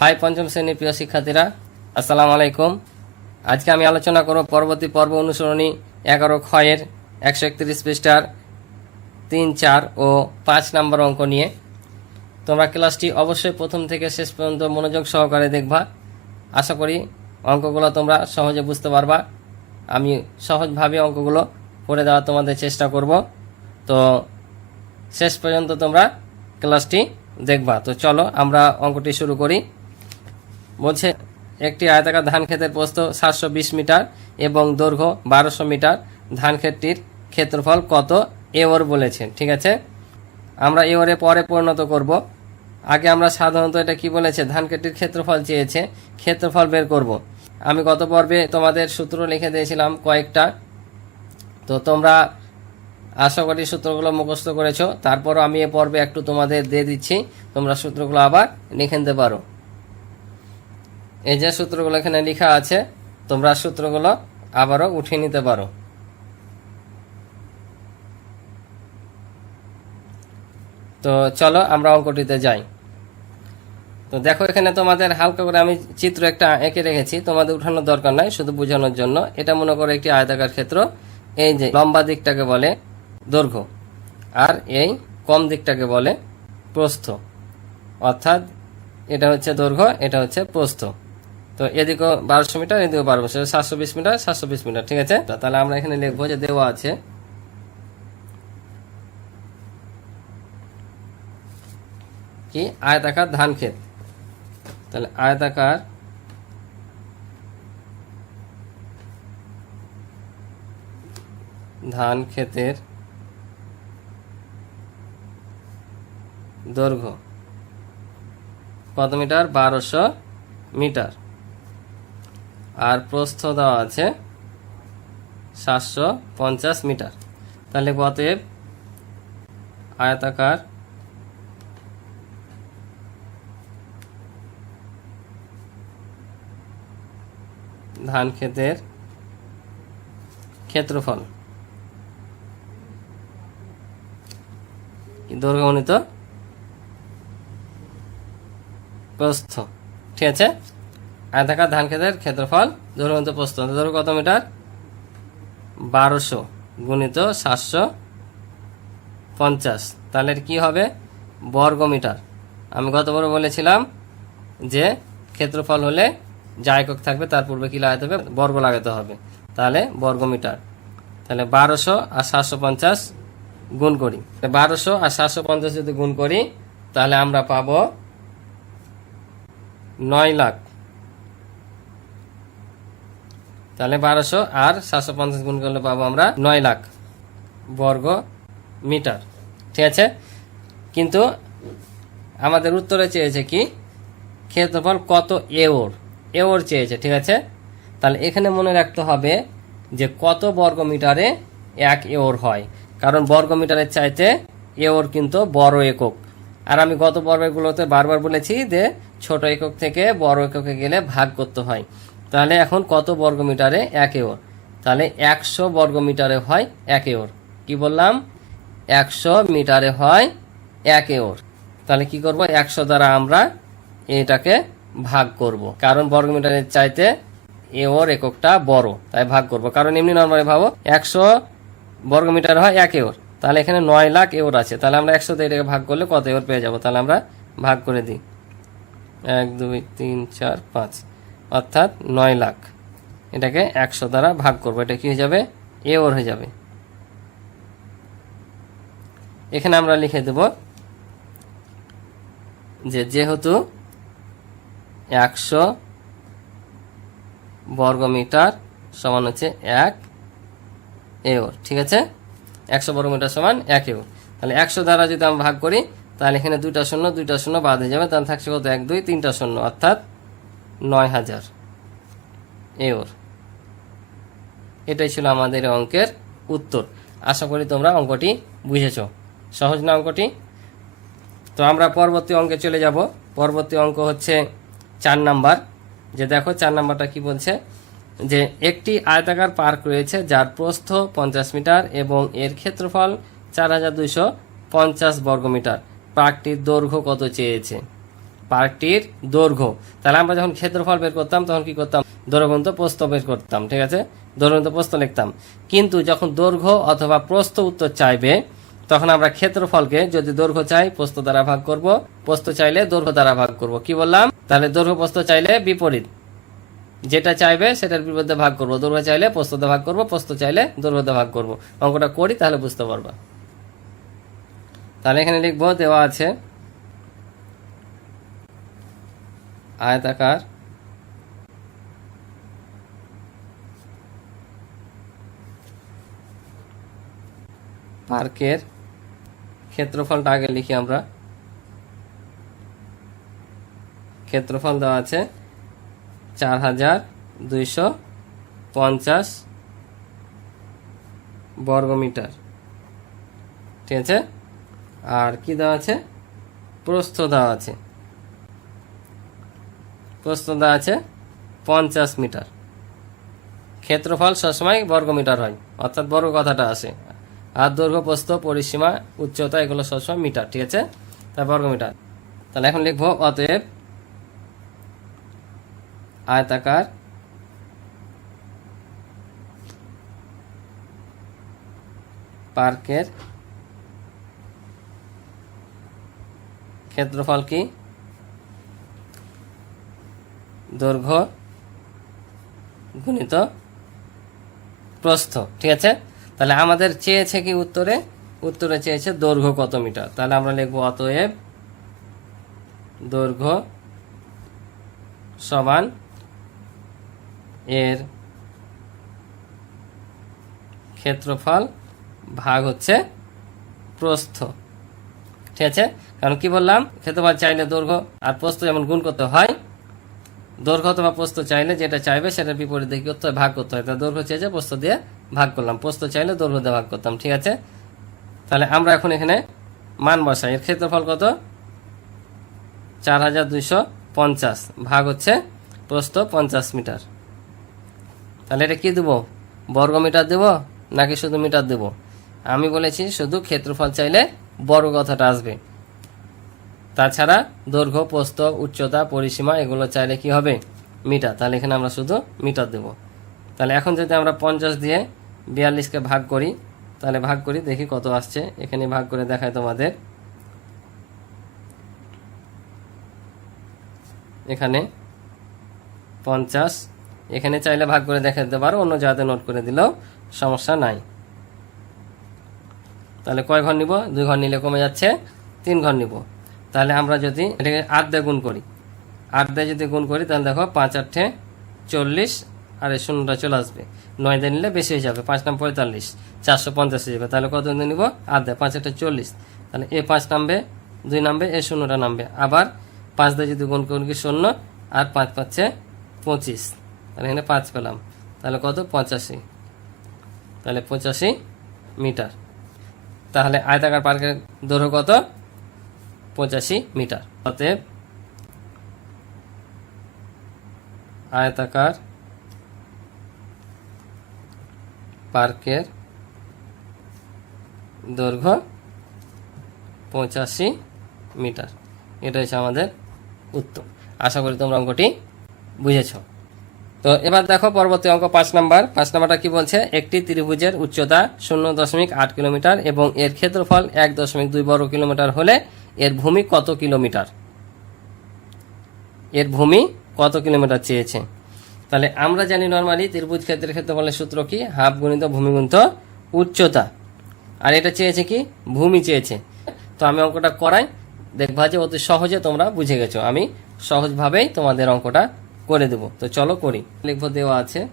High পঞ্চম শ্রেণির প্রিয় শিক্ষার্থীরা, আসসালামু আলাইকুম। আজকে আমি আলোচনা করব পরবর্তী পর্ব অনুসরণী এগারো ক্ষয়ের একশো একত্রিশ পৃষ্ঠার তিন, চার ও পাঁচ নম্বর অঙ্ক নিয়ে। তোমরা ক্লাসটি অবশ্যই প্রথম থেকে শেষ পর্যন্ত মনোযোগ সহকারে দেখবা। আশা করি অঙ্কগুলো তোমরা সহজে বুঝতে পারবা। আমি সহজভাবে অঙ্কগুলো করে দেওয়ার তোমাদের চেষ্টা করব। তো শেষ পর্যন্ত তোমরা ক্লাসটি দেখবা। তো চলো আমরা অঙ্কটি শুরু করি। বলছে, একটি আয়তাকার ধান ক্ষেতের প্রস্থ সাতশো মিটার এবং দৈর্ঘ্য বারোশো মিটার। ধান ক্ষেতটির ক্ষেত্রফল কত? এওর বলেছেন, ঠিক আছে? আমরা এওরে পরে পরিণত করব। আগে আমরা সাধারণত এটা কি বলেছে? ধান ক্ষেতটির ক্ষেত্রফল চেয়েছে, ক্ষেত্রফল বের করব। আমি গত পর্বে তোমাদের সূত্র লিখে দিয়েছিলাম কয়েকটা। তো তোমরা আশা করি সূত্রগুলো মুখস্থ করেছ। তারপরও আমি এ পর্বে একটু তোমাদের দিয়ে দিচ্ছি। তোমরা সূত্রগুলো আবার লিখে নিতে পারো। এই যে সূত্রগুলো এখানে লেখা আছে, তোমরা সূত্রগুলো আবারও উঠিয়ে নিতে পারো। তো চলো আমরা অঙ্কটিতে যাই। তো দেখো, এখানে তোমাদের হালকা করে আমি চিত্র একটা এঁকে রেখেছি। তোমাদের উঠানোর দরকার নাই, শুধু বোঝানোর জন্য। এটা মনে করো একটি আয়তাকার ক্ষেত্র। এই যে লম্বা দিকটাকে বলে দৈর্ঘ্য, আর এই কম দিকটাকে বলে প্রস্থ। অর্থাৎ এটা হচ্ছে দৈর্ঘ্য, এটা হচ্ছে প্রস্থ। তো এদিকেও বারোশো মিটার এদিকেও বারোশো সাতশো বিশ মিটার, সাতশো বিশ মিটার, ঠিক আছে? তাহলে আমরা এখানে লিখব যে দেওয়া আছে, কি? আয়তাকার ধান ক্ষেত তাহলে আয়তাকার ধান ক্ষেতের দৈর্ঘ্য কত মিটার? বারোশো মিটার। আর প্রস্থ দেওয়া আছে সাতশো পঞ্চাশ মিটার। তাহলে অতএব আয়তাকার ধান ক্ষেতের ক্ষেত্রফল। দৈর্ঘ্যগণিত প্রস্থ। ঠিক আছে? আয়তাকার ধান ক্ষেতের ক্ষেত্রফল। দৈর্ঘ্যগণিত প্রস্থ। দৈর্ঘ্য কত মিটার? বারোশো গুণিত সাতশো পঞ্চাশ। তাহলে কি হবে? বর্গ মিটার আমি গতবার বলেছিলাম যে ক্ষেত্রফল হলে যা একক থাকবে, তার পূর্বে কি লাগাতে হবে? বর্গ লাগাতে হবে। তাহলে বর্গ মিটার তাহলে বারোশো আর সাতশো পঞ্চাশ গুণ করি। বারোশো আর সাতশো পঞ্চাশ যদি গুণ করি, তাহলে আমরা পাব নয় লাখ। তাহলে বারোশো আর সাতশো পঞ্চাশ গুণ করলে পাবো আমরা নয় লাখ বর্গ মিটার ঠিক আছে? কিন্তু আমাদের উত্তরে চেয়েছে কি? ক্ষেত্রফল কত এওর এওর চেয়েছে, ঠিক আছে? তাহলে এখানে মনে রাখতে হবে যে কত বর্গ মিটারে এক এওর হয়। কারণ বর্গ মিটারের চাইতে এওর কিন্তু বড় একক। আর আমি গত পর্বগুলোতে বারবার বলেছি যে ছোট একক থেকে বড় এককে গেলে ভাগ করতে হয়। তাহলে এখন কত বর্গ মিটারে এক এওর তাহলে একশো বর্গ মিটারে হয় এক এওর কি বললাম? একশো মিটারে হয় এক এওর তাহলে কি করব? একশো দ্বারা আমরা এটাকে ভাগ করব। কারণ বর্গমিটারের চাইতে এওর এককটা বড়, তাই ভাগ করব। কারণ এমনি নর্মালি ভাবো, একশো বর্গমিটার হয় এক এওর তাহলে এখানে নয় লাখ এওর আছে। তাহলে আমরা একশো দিয়ে এটাকে ভাগ করলে কত এওর পেয়ে যাব? তাহলে আমরা ভাগ করে দিই। এক, দুই, তিন, চার, পাঁচ। অর্থাৎ নয় লাখ। এটাকে একশো দ্বারা ভাগ করব। এটা কি হয়ে যাবে? এ ওর হয়ে যাবে। এখানে আমরা লিখে দেব যে যেহেতু একশো বর্গমিটার সমান হচ্ছে এক এওর, ঠিক আছে? একশো বর্গমিটার সমান এক এওর। তাহলে একশো দ্বারা যদি আমরা ভাগ করি, তাহলে এখানে দুইটা শূন্য দুইটা শূন্য বাদ হয়ে যাবে। তাহলে থাকছে কত? এক, দুই, তিনটা শূন্য, অর্থাৎ নয় হাজার এওর। এটাই ছিল আমাদের অঙ্কের উত্তর। আশা করি তোমরা অঙ্কটি বুঝেছ। সহজ না অঙ্কটি? তো আমরা পরবর্তী অঙ্কে চলে যাব। পরবর্তী অঙ্ক হচ্ছে চার নাম্বার, যে দেখো চার নাম্বারটা কি বলছে? যে একটি আয়তাকার পার্ক রয়েছে যার প্রস্থ পঞ্চাশ মিটার এবং এর ক্ষেত্রফল চার হাজার দুইশো পঞ্চাশ বর্গমিটার পার্কটির দৈর্ঘ্য কত চেয়েছে? পার্কটির দৈর্ঘ্য। তাহলে আমরা যখন ক্ষেত্রফল বের করতাম, তখন কি করতাম? দৈর্ঘ্যন্ত প্রস্থ বের করতাম, ঠিক আছে? দৈর্ঘ্যন্ত প্রস্থ লিখতাম। কিন্তু যখন দৈর্ঘ্য অথবা প্রস্থ উত্তর চাইবে তখন আমরা ক্ষেত্রফলকে যদি দৈর্ঘ্য চাই, প্রস্থ দ্বারা ভাগ করব। প্রস্থ চাইলে দৈর্ঘ্য দ্বারা ভাগ করব। কি বললাম? তাহলে দৈর্ঘ্য প্রস্থ চাইলে বিপরীত। যেটা চাইবে সেটার বিপরীতে ভাগ করব। দৈর্ঘ্য চাইলে প্রস্থতে ভাগ করব, প্রস্থ চাইলে দৈর্ঘ্যতে ভাগ করব। অঙ্কটা করি, তাহলে বুঝতে পারবা। তাহলে এখানে লিখব, দেওয়া আছে আয়তাকার পার্কের ক্ষেত্রফলটা আগে লিখি আমরা। ক্ষেত্রফল দেওয়া আছে চার হাজার দুইশো পঞ্চাশ বর্গমিটার। ঠিক আছে? আর কি দেওয়া আছে? প্রস্থ দেওয়া আছে। প্রস্থ দেওয়া আছে পঞ্চাশ মিটার। ক্ষেত্রফল সবসময় বর্গমিটার হয়, অর্থাৎ বর্গ কথাটা আসে। আর দৈর্ঘ্য, প্রস্থ, পরিসীমা, উচ্চতা, এগুলো সবসময় মিটার, ঠিক আছে? তার বর্গ মিটার তাহলে এখন লিখব, অতএব আয়তাকার পার্কের ক্ষেত্রফল কি? দৈর্ঘ্য গুণিত প্রস্থ, ঠিক আছে? তাহলে আমাদের চেয়েছে কি উত্তরে? উত্তরে চেয়েছে দৈর্ঘ্য কত মিটার? তাহলে আমরা লিখব অতএব দৈর্ঘ্য সমান এর ক্ষেত্রফল ভাগ হচ্ছে প্রস্থ। ঠিক আছে? কারণ কি বললাম? ক্ষেত্রফল চাইলে দৈর্ঘ্য আর প্রস্থ যেমন গুণ করতে হয় দৈর্ঘ্য অথবা প্রস্থ চাইলে যেটা চাইবে সেটার বিপরীতে কি করতে হয়, ভাগ করতে হয়। তা দৈর্ঘ্য চেয়েছে প্রস্থ দিয়ে ভাগ করলাম। প্রস্থ চাইলে দৈর্ঘ্য দিয়ে ভাগ করতাম, ঠিক আছে? তাহলে আমরা এখন এখানে মান বসাই। এর ক্ষেত্রফল কত? চার হাজার দুইশো পঞ্চাশ। ভাগ হচ্ছে প্রস্থ পঞ্চাশ মিটার। তাহলে এটা কি দেবো? বর্গ মিটার দেবো, নাকি শুধু মিটার দেবো? আমি বলেছি শুধু ক্ষেত্রফল চাইলে বর্গ কথাটা আসবে। তাছাড়া দৈর্ঘ্য, প্রস্থ, উচ্চতা, পরিসীমা, এগুলো চাইলে কি হবে? মিটার। তাহলে এখানে আমরা শুধু মিটার দেব। তাহলে এখন যদি আমরা পঞ্চাশ দিয়ে বিয়াল্লিশকে ভাগ করি, তাহলে ভাগ করি, দেখি কত আসছে। এখানে ভাগ করে দেখায় তোমাদের। এখানে পঞ্চাশ। এখানে চাইলে ভাগ করে দেখে দিতে পারো, অন্য জায়গাতে নোট করে দিলেও সমস্যা নাই। তাহলে কয় ঘর নিব? দুই ঘর নিলে কমে যাচ্ছে, তিন ঘর নিব। তাহলে আমরা যদি এটাকে আট দিয়ে গুণ করি। আট দিয়ে যদি গুণ করি, তাহলে দেখো পাঁচ আটে চল্লিশ, আর এই শূন্যটা চলে আসবে। নয় দিয়ে নিলে বেশি হয়ে যাবে, পাঁচ নাম পঁয়তাল্লিশ, চারশো পঞ্চাশ হয়ে যাবে। তাহলে কত দিয়ে নিব? আট দেয়, পাঁচ আটে চল্লিশ। তাহলে এ পাঁচ নামবে, দুই নামবে, এ শূন্যটা নামবে। আবার পাঁচ দিয়ে যদি গুণ করি শূন্য, আর পাঁচ পাচ্ছে পঁচিশ। তাহলে এখানে পাঁচ পেলাম। তাহলে কত? পঁচাশি। তাহলে পঁচাশি মিটার। তাহলে আয়তাকার পার্কের দৈর্ঘ্য কত? পঁচাশি মিটার। অতএব আয়তাকার পার্কের দৈর্ঘ্য পঁচাশি মিটার। এটা হচ্ছে আমাদের উত্তর। আশা করি তোমরা অঙ্কটি বুঝেছ। তো এবার দেখো পরবর্তী অঙ্ক পাঁচ নাম্বার। পাঁচ নাম্বারটা কি বলছে? একটি ত্রিভুজের উচ্চতা শূন্য দশমিক আট কিলোমিটার এবং এর ক্ষেত্রফল এক দশমিক দুই বর্গ কিলোমিটার হলে এর ভূমি কত কিলোমিটার? এর ভূমি কত কিলোমিটার চেয়েছে? তাহলে আমরা জানি নর্মালি ত্রিভুজ ক্ষেত্রের ক্ষেত্রফলের সূত্র কি? হাফ গুণিত ভূমি গুণিত উচ্চতা। আর এটা চেয়েছে কি? ভূমি চেয়েছে। তো আমি অঙ্কটা করাই, দেখবা যে অতি সহজে তোমরা বুঝে গেছো। আমি সহজভাবেই তোমাদের অঙ্কটা করে দেব। তো চলো করি। লিখব দেওয়া আছে।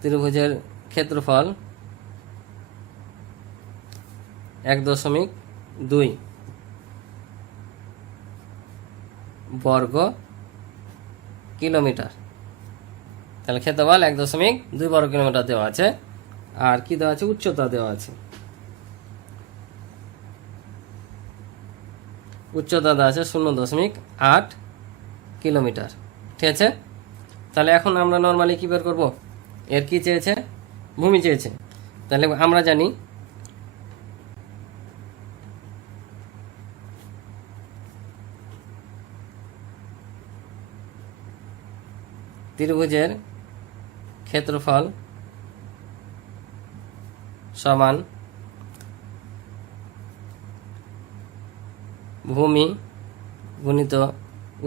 ত্রিভুজের ক্ষেত্রফল এক দশমিক দুই বর্গ কিলোমিটার। তাহলে ক্ষেত্রফল এক দশমিক দুই বর্গ কিলোমিটার দেওয়া আছে, আর কি দেওয়া আছে? উচ্চতা দেওয়া আছে। উচ্চতা দেওয়া আছে শূন্য দশমিক আট কিলোমিটার। ঠিক আছে? তাহলে এখন আমরা নর্মালি কী বের করব? এর কি চেয়েছে? ভূমি চেয়েছে। তাহলে আমরা জানি। ত্রিভুজের ক্ষেত্রফল সমান ভূমি গুণিত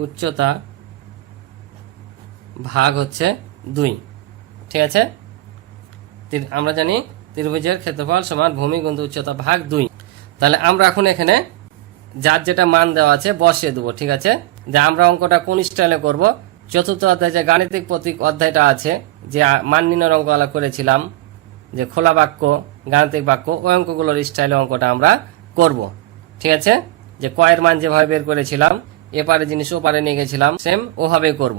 উচ্চতা ভাগ হচ্ছে দুই। ঠিক আছে? আমরা জানি ত্রিভুজের ক্ষেত্রফল সমান ভূমি গুণিত উচ্চতা ভাগ দুই। তাহলে আমরা এখন এখানে যার যেটা মান দেওয়া আছে বসিয়ে দেবো, ঠিক আছে? যে আমরা অঙ্কটা কোন স্টাইলে করব? চতুর্থ অধ্যায় যে গাণিতিক প্রতীক অধ্যায়টা আছে, যে মান নির্ণয়ের অঙ্কগুলো করেছিলাম, যে খোলা বাক্য, গাণিতিক বাক্য, ওই অঙ্কগুলোর স্টাইলে অঙ্কটা আমরা করব, ঠিক আছে? যে কয়ের মান যেভাবে বের করেছিলাম, এপারে জিনিস ওপারে নিয়ে গেছিলাম সেম ওভাবেই করব।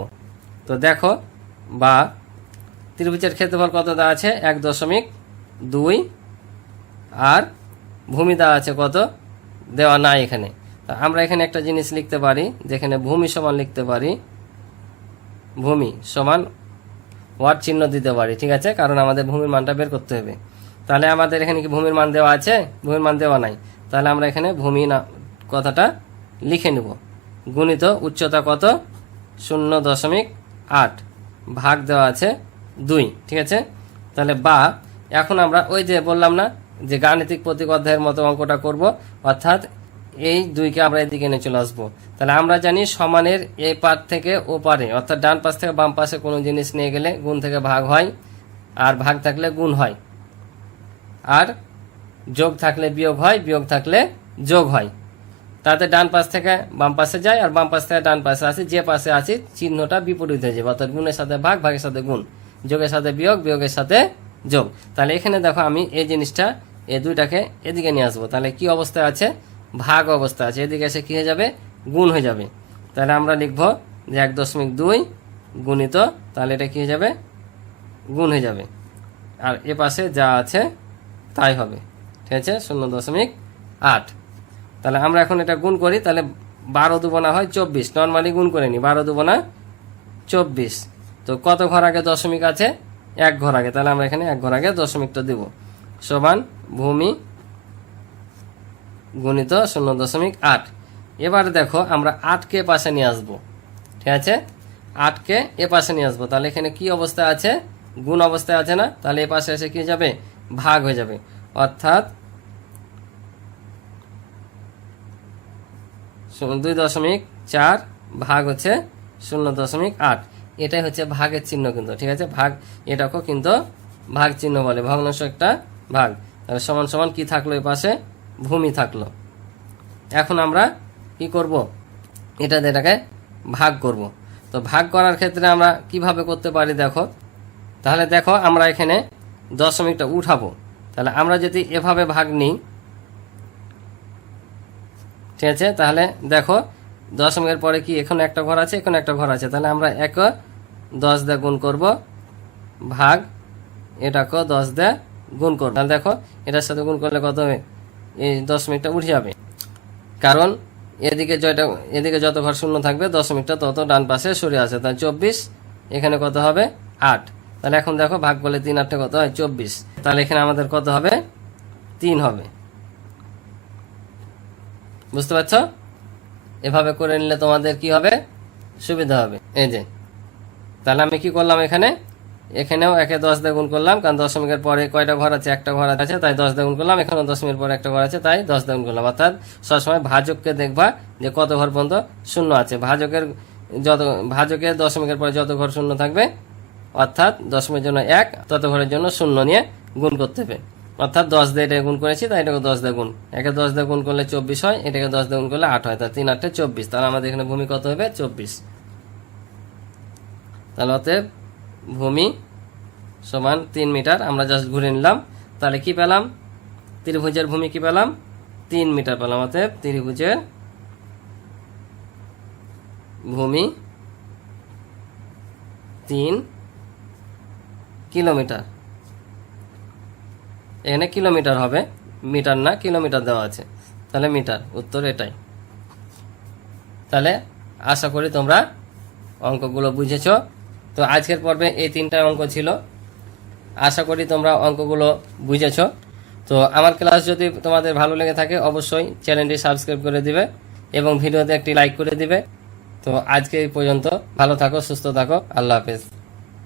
তো দেখো, বা ত্রিভুজের ক্ষেত্রফল কত দেওয়া আছে? এক দশমিক দুই। আর ভূমি দেওয়া আছে কত? দেওয়া নাই এখানে। তা আমরা এখানে একটা জিনিস লিখতে পারি, যেখানে ভূমি সমান লিখতে পারি, ভূমি সমান ওয়াট চিহ্ন দিতে পারি, ঠিক আছে? কারণ আমাদের ভূমির মানটা বের করতে হবে। তাহলে আমাদের এখানে কি ভূমির মান দেওয়া আছে? ভূমির মান দেওয়া নাই। তাহলে আমরা এখানে ভূমি না, কথাটা লিখে নেব। গুণিত উচ্চতা কত? শূন্য দশমিক আট। ভাগ দেওয়া আছে দুই, ঠিক আছে? তাহলে বা, এখন আমরা ওই যে বললাম না যে গাণিতিক প্রতীক অধ্যায়ের মতো অঙ্কটা করব, অর্থাৎ এই দুইকে আমরা এদিকে নিয়ে চলে আসব। তাহলে আমরা জানি সমানের এই পার থেকে ও পারে, অর্থাৎ ডান পাশ থেকে বাম পাশে কোনো জিনিস নিয়ে গেলে গুণ থেকে ভাগ হয়, আর ভাগ থাকলে গুণ হয়। আর যোগ থাকলে বিয়োগ হয়, বিয়োগ থাকলে যোগ হয়। তাতে ডান পাশ থেকে বাম পাশে যায়, আর বাম পাশ থেকে ডান পাশে আসি, যে পাশে আছি, চিহ্নটা বিপরীত হয়ে যাবে, অর্থাৎ গুণের সাথে ভাগ, ভাগের সাথে গুণ। যোগের সাথে বিয়োগ, বিয়োগের সাথে যোগ। তাহলে এখানে দেখো আমি এই জিনিসটা, এই দুইটাকে এদিকে নিয়ে আসব। তাহলে কি অবস্থায় আছে? ভাগ অবস্থা আছে। এদিকে এসে কি হয়ে যাবে? গুণ হয়ে যাবে। তাহলে আমরা লিখব যে এক দশমিক দুই গুণিত, তাহলে এটা কি হয়ে যাবে? গুণ হয়ে যাবে। আর এ পাশে যা আছে, তাই হবে। ঠিক আছে? শূন্য দশমিক আট। তাহলে আমরা এখন এটা গুণ করি। তাহলে বারো দুবনা হয় চব্বিশ। নর্মালি গুণ করে নিই বারো দুবনা চব্বিশ। তো কত ঘর আগে দশমিক আছে? এক ঘর আগে। তাহলে আমরা এখানে এক ঘর আগে দশমিকটা দেব। সমান ভূমি গুণিত শূন্য দশমিক আট। এবার দেখো, আমরা আটকে পাশে নিয়ে আসব। ঠিক আছে? আটকে এ পাশে নিয়ে আসব। তাহলে এখানে কি অবস্থা আছে? গুণ অবস্থায় আছে না? তাহলে এ পাশে এসে কি যাবে? ভাগ হয়ে যাবে। অর্থাৎ দুই দশমিক চার ভাগ হচ্ছে শূন্য দশমিক আট। এটাই হচ্ছে ভাগের চিহ্ন কিন্তু, ঠিক আছে? ভাগ এটাকেও কিন্তু ভাগ চিহ্ন বলে ভগ্নাংশ একটা ভাগ। তাহলে সমান সমান কি থাকল এ পাশে? ভূমি থাকল। এখন আমরা কি করব? এটা এটাকে ভাগ করব। তো ভাগ করার ক্ষেত্রে আমরা কীভাবে করতে পারি দেখো? তাহলে দেখো, আমরা এখানে দশমিকটা উঠাবো। তাহলে আমরা যদি এভাবে ভাগ নিই, ঠিক আছে? তাহলে দেখো দশমিকের পরে কি এখানে একটা ঘর আছে, এখানে একটা ঘর আছে। তাহলে আমরা এক দশ দিয়ে গুণ করব, ভাগ এটাকেও দশ দিয়ে গুণ করব। তাহলে দেখো, এটার সাথে গুণ করলে কত হবে? এই দশমিকটা উঠে যাবে। কারণ এদিকে জয়টা এদিকে যত ঘর শূন্য থাকবে, দশমিকটা তত ডান পাশে সরে আসে। তাহলে চব্বিশ, এখানে কত হবে? আট। তাহলে এখন দেখো, ভাগ করলে তিন আটটা কত হয়? চব্বিশ। তাহলে এখানে আমাদের কত হবে? তিন হবে। বুঝতে পারছ? এভাবে করে নিলে তোমাদের কি হবে? সুবিধা হবে। এই যে। তাহলে আমি কি করলাম এখানে? এখানেও একে দশ দিয়ে করলাম, কারণ দশমিকের পরে কয়টা ঘর আছে? একটা ঘর আছে, তাই দশ দিয়ে করলাম। এখানেও দশমিকের পরে একটা ঘর আছে, তাই দশ দিয়ে করলাম। অর্থাৎ সবসময় ভাজককে দেখবা যে কত ঘর পর্যন্ত শূন্য আছে। ভাজকের যত ভাজকের দশমিকের পরে যত ঘর শূন্য থাকবে, অর্থাৎ দশমিকের জন্য এক, তত ঘরের জন্য শূন্য নিয়ে গুণ করতে হবে। অর্থাৎ দশ দিয়ে এটা গুণ করেছি তাই এটাকে দশ দিয়ে গুণ। একে দশ দিয়ে গুণ করলে চব্বিশ হয়, এটাকে দশ দিয়ে গুণ করলে আট হয়, তাহলে তিন আটটা চব্বিশ। তাহলে আমাদের এখানে ভূমি কত হবে? চব্বিশ। তাহলে অতএব ভূমি সমান তিন মিটার, আমরা জাস্ট ঘুরে নিলাম। তাহলে কি পেলাম? ত্রিভুজের ভূমি কি পেলাম? তিন মিটার পেলাম। অতএব ত্রিভুজের ভূমি তিন কিলোমিটার। এখানে কিলোমিটার হবে। মিটার না, কিলোমিটার দেওয়া আছে। তাহলে মিটার, উত্তর এটাই। তাহলে আশা করি তোমরা অঙ্কগুলো বুঝেছ। তো আজকের পর্বে এই তিনটা অঙ্ক ছিল। আশা করি তোমরা অঙ্কগুলো বুঝেছ। তো আমার ক্লাস যদি তোমাদের ভালো লেগে থাকে, অবশ্যই চ্যানেলটি সাবস্ক্রাইব করে দিবে এবং ভিডিওতে একটি লাইক করে দিবে। তো আজকে এই পর্যন্ত ভালো থাকো, সুস্থ থাকো, আল্লাহ হাফেজ।